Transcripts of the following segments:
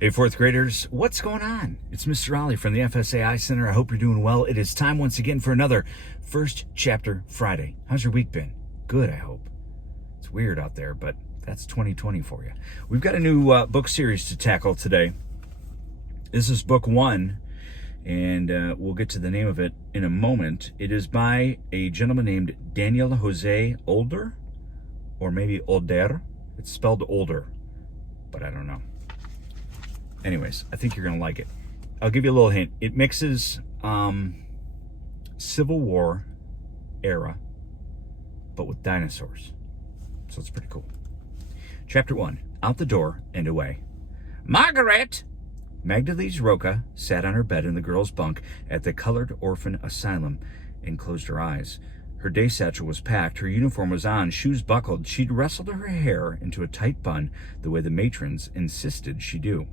Hey, fourth graders, what's going on? It's Mr. Ollie from the FSA ICenter. I hope you're doing well. It is time once again for another First Chapter Friday. How's your week been? Good, I hope. It's weird out there, but that's 2020 for you. We've got a new book series to tackle today. This is book one, and we'll get to the name of it in a moment. It is by a gentleman named Daniel Jose Older, or maybe Older. It's spelled Older, but I don't know. Anyways, I think you're going to like it. I'll give you a little hint. It mixes Civil War era, but with dinosaurs. So it's pretty cool. Chapter 1, Out the Door and Away. Margaret! Magdalese Roca sat on her bed in the girls' bunk at the Colored Orphan Asylum and closed her eyes. Her day satchel was packed, her uniform was on, shoes buckled. She'd wrestled her hair into a tight bun the way the matrons insisted she do.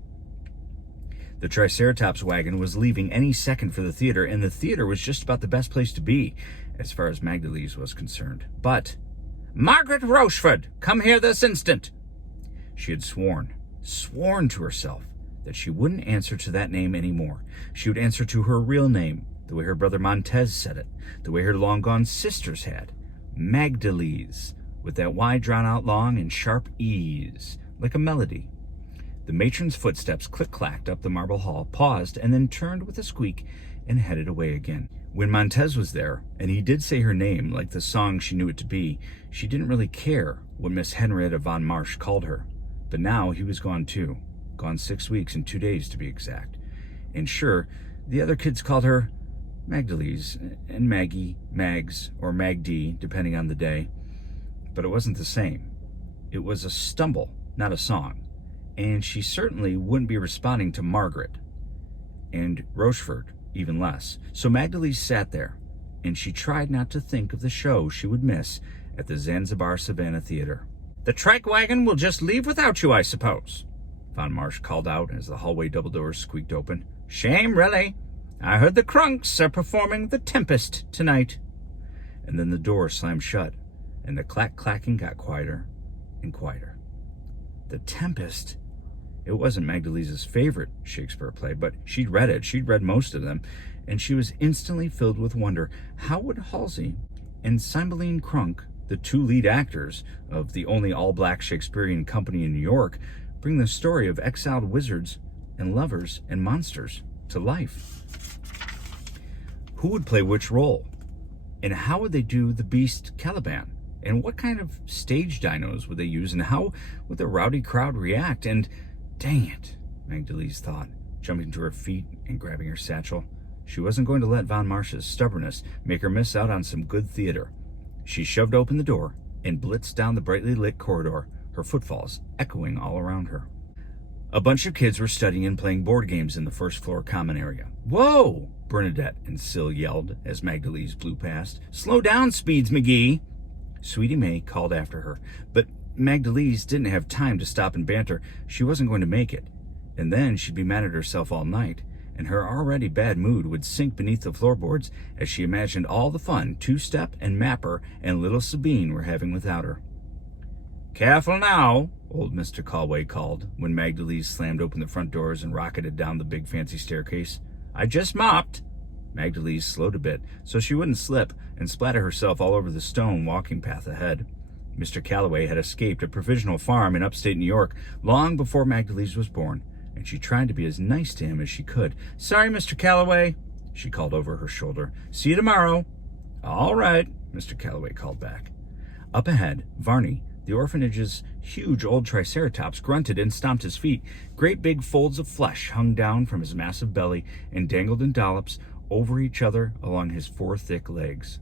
The Triceratops wagon was leaving any second for the theater, and the theater was just about the best place to be, as far as Magdalese was concerned. But, Margaret Rochford, come here this instant! She had sworn to herself, that she wouldn't answer to that name anymore. She would answer to her real name, the way her brother Montez said it, the way her long-gone sisters had. Magdalese, with that Y drawn out long and sharp E's, like a melody. The matron's footsteps click-clacked up the marble hall, paused, and then turned with a squeak and headed away again. When Montez was there, and he did say her name like the song she knew it to be, she didn't really care what Miss Henrietta von Marsh called her. But now he was gone too. Gone 6 weeks and 2 days to be exact. And sure, the other kids called her Magdalese, and Maggie, Mags, or Magd, depending on the day. But it wasn't the same. It was a stumble, not a song. And she certainly wouldn't be responding to Margaret, and Rochford even less. So Magdalese sat there, and she tried not to think of the show she would miss at the Zanzibar Savannah Theater. The trike wagon will just leave without you, I suppose, Von Marsh called out as the hallway double doors squeaked open. Shame, really. I heard the Crunks are performing The Tempest tonight. And then the door slammed shut, and the clack-clacking got quieter and quieter. The Tempest? It wasn't Magdalese's favorite Shakespeare play, but she'd read it. She'd read most of them, and she was instantly filled with wonder. How would Halsey and Cymbeline Crunk, the two lead actors of the only all-black Shakespearean company in New York, bring the story of exiled wizards and lovers and monsters to life? Who would play which role? And how would they do the beast Caliban? And what kind of stage dinos would they use? And how would the rowdy crowd react? And dang it, Magdalese thought, jumping to her feet and grabbing her satchel. She wasn't going to let Von Marsh's stubbornness make her miss out on some good theater. She shoved open the door and blitzed down the brightly lit corridor, her footfalls echoing all around her. A bunch of kids were studying and playing board games in the first floor common area. Whoa! Bernadette and Syl yelled as Magdalese blew past. Slow down, Speeds McGee! Sweetie May called after her, but Magdalese didn't have time to stop and banter. She wasn't going to make it. And then she'd be mad at herself all night, and her already bad mood would sink beneath the floorboards as she imagined all the fun Two-Step and Mapper and little Sabine were having without her. Careful now, old Mr. Calway called when Magdalese slammed open the front doors and rocketed down the big fancy staircase. I just mopped. Magdalese slowed a bit so she wouldn't slip and splatter herself all over the stone walking path ahead. Mr. Calloway had escaped a provisional farm in upstate New York long before Magdalese was born, and she tried to be as nice to him as she could. Sorry, Mr. Calloway, she called over her shoulder. See you tomorrow. All right, Mr. Calloway called back. Up ahead, Varney, the orphanage's huge old Triceratops, grunted and stomped his feet. Great big folds of flesh hung down from his massive belly and dangled in dollops over each other along his 4 thick legs.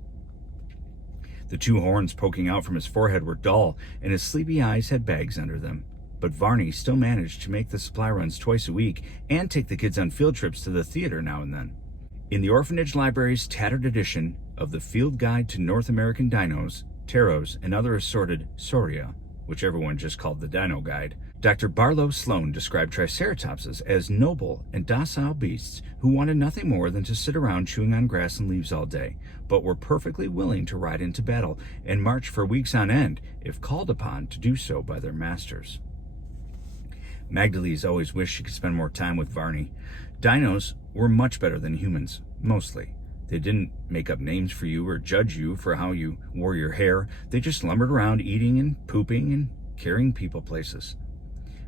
The 2 horns poking out from his forehead were dull, and his sleepy eyes had bags under them. But Varney still managed to make the supply runs twice a week and take the kids on field trips to the theater now and then. In the orphanage library's tattered edition of the Field Guide to North American Dinos, Pteros, and other assorted Sauria, which everyone just called the Dino Guide, Dr. Barlow Sloane described Triceratopses as noble and docile beasts who wanted nothing more than to sit around chewing on grass and leaves all day, but were perfectly willing to ride into battle and march for weeks on end if called upon to do so by their masters. Magdalese always wished she could spend more time with Varney. Dinos were much better than humans, mostly. They didn't make up names for you or judge you for how you wore your hair. They just lumbered around eating and pooping and carrying people places.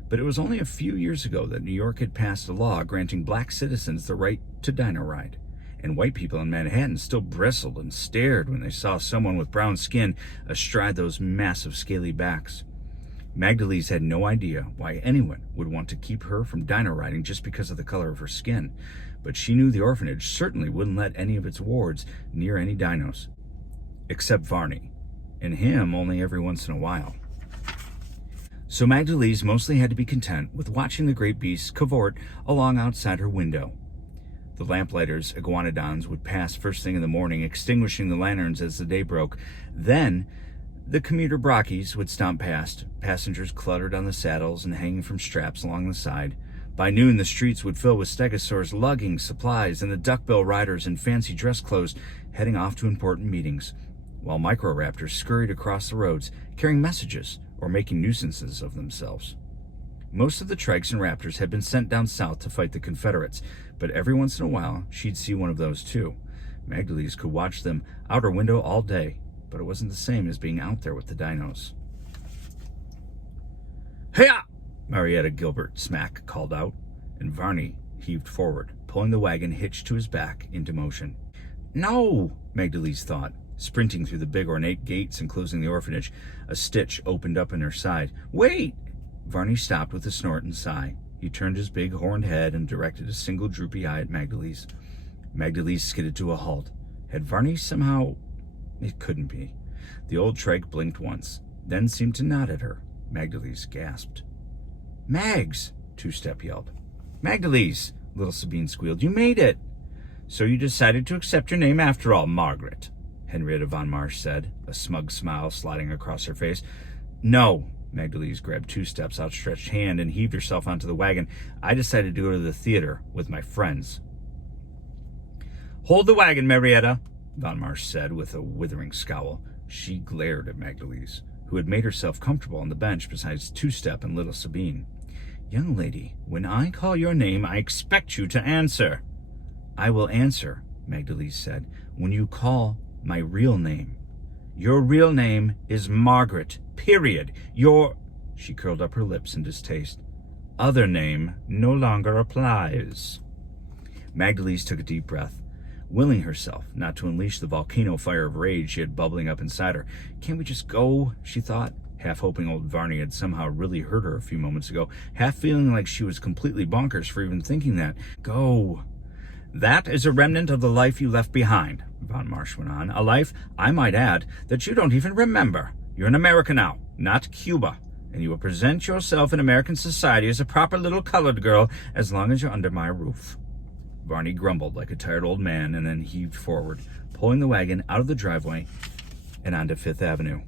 But it was only a few years ago that New York had passed a law granting black citizens the right to dino ride. And white people in Manhattan still bristled and stared when they saw someone with brown skin astride those massive scaly backs. Magdalese had no idea why anyone would want to keep her from dino riding just because of the color of her skin, but she knew the orphanage certainly wouldn't let any of its wards near any dinos, except Varney, and him only every once in a while. So Magdalese mostly had to be content with watching the great beasts cavort along outside her window. The lamplighters, iguanodons, would pass first thing in the morning, extinguishing the lanterns as the day broke. Then the commuter brockies would stomp past, passengers cluttered on the saddles and hanging from straps along the side. By noon, the streets would fill with stegosaurs lugging supplies and the duckbill riders in fancy dress clothes heading off to important meetings, while microraptors scurried across the roads, carrying messages or making nuisances of themselves. Most of the trikes and raptors had been sent down south to fight the Confederates, but every once in a while, she'd see one of those too. Magdalese could watch them out her window all day, but it wasn't the same as being out there with the dinos. "Hey-ya!" Marietta Gilbert Smack called out, and Varney heaved forward, pulling the wagon hitched to his back into motion. "No!" Magdalese thought, sprinting through the big ornate gates and closing the orphanage. A stitch opened up in her side. "Wait!" Varney stopped with a snort and sigh. He turned his big horned head and directed a single droopy eye at Magdalese. Magdalese skidded to a halt. Had Varney somehow... It couldn't be. The old trike blinked once, then seemed to nod at her. Magdalese gasped. "Mags!" Two-Step yelled. "Magdalese!" Little Sabine squealed. "You made it!" "So you decided to accept your name after all, Margaret," Henrietta von Marsh said, a smug smile sliding across her face. "No." Magdalese grabbed Two-Step's outstretched hand and heaved herself onto the wagon. "I decided to go to the theater with my friends." "Hold the wagon, Marietta," von Marsh said with a withering scowl. She glared at Magdalese, who had made herself comfortable on the bench beside Two-Step and little Sabine. "Young lady, when I call your name, I expect you to answer." "I will answer," Magdalese said, "when you call my real name." "Your real name is Margaret, period. Your..." She curled up her lips in distaste. "Other name no longer applies." Magdalese took a deep breath, willing herself not to unleash the volcano fire of rage she had bubbling up inside her. "Can't we just go?" she thought, half hoping old Varney had somehow really hurt her a few moments ago, half feeling like she was completely bonkers for even thinking that. "Go." "That is a remnant of the life you left behind," von Marsh went on. "A life, I might add, that you don't even remember. You're in America now, not Cuba, and you will present yourself in American society as a proper little colored girl as long as you're under my roof." Varney grumbled like a tired old man and then heaved forward, pulling the wagon out of the driveway and onto Fifth Avenue.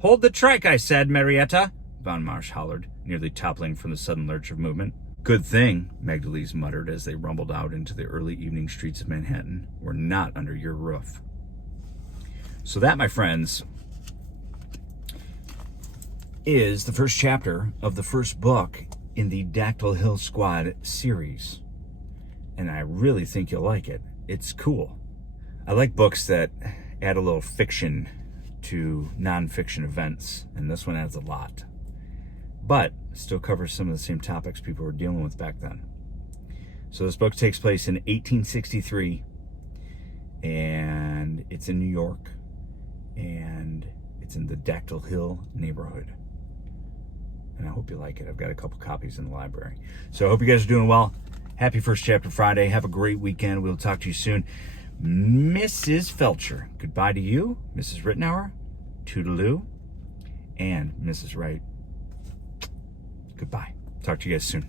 "Hold the trike, I said, Marietta," von Marsh hollered, nearly toppling from the sudden lurch of movement. "Good thing," Magdalese muttered as they rumbled out into the early evening streets of Manhattan, "we're not under your roof." So that, my friends, is the first chapter of the first book in the Dactyl Hill Squad series. And I really think you'll like it. It's cool. I like books that add a little fiction to nonfiction events, and this one adds a lot. But still covers some of the same topics people were dealing with back then. So this book takes place in 1863, and it's in New York, and it's in the Dactyl Hill neighborhood. And I hope you like it. I've got a couple copies in the library. So I hope you guys are doing well. Happy First Chapter Friday. Have a great weekend. We'll talk to you soon. Mrs. Felcher, goodbye to you. Mrs. Rittenauer, toodaloo. And Mrs. Wright, goodbye. Talk to you guys soon.